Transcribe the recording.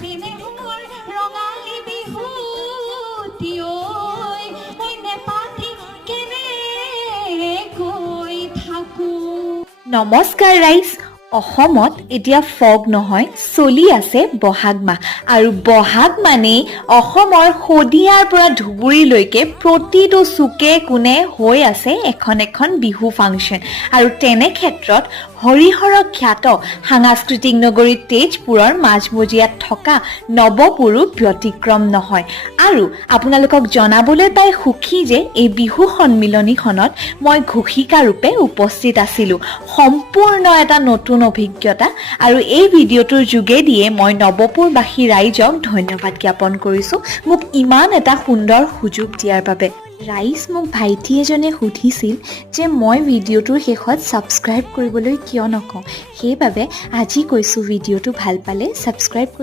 চিনেমৰ ৰঙালী বিহুতি ঐ মই নেপাতি কেনেকৈ থাকোঁ। নমস্কাৰ ৰাইজ। অসমত এতিয়া ফগ নহয়, চলি আছে বহাগ মাহ। আৰু বহাগ মানেই অসমৰ শদিয়াৰ পৰা ধুবুৰীলৈকে প্ৰতিটো চুকে কোণে হৈ আছে এখন এখন বিহু ফাংচন। আৰু তেনে ক্ষেত্ৰত হৰিহৰ খ্যাত সাংস্কৃতিক নগৰী তেজপুৰৰ মাজমজিয়াত থকা নৱপুৰো ব্যতিক্ৰম নহয়। আৰু আপোনালোকক জনাবলৈ পাই সুখী যে এই বিহু সন্মিলনীখনত মই ঘোষিকা ৰূপে উপস্থিত আছিলোঁ। সম্পূৰ্ণ এটা নতুন অভিজ্ঞতা। আৰু এই ভিডিঅ'টোৰ যোগেদিয়ে মই নৱপুৰবাসী ৰাইজক ধন্যবাদ জ্ঞাপন কৰিছোঁ মোক ইমান এটা সুন্দৰ সুযোগ দিয়াৰ বাবে। ৰাইজ, মোক ভাইটি এজনে সুধিছিল যে মই ভিডিঅ'টোৰ শেষত ছাবস্ক্ৰাইব কৰিবলৈ কিয় নকওঁ। সেইবাবে আজি কৈছোঁ, ভিডিঅ'টো ভাল পালে ছাবস্ক্ৰাইব কৰি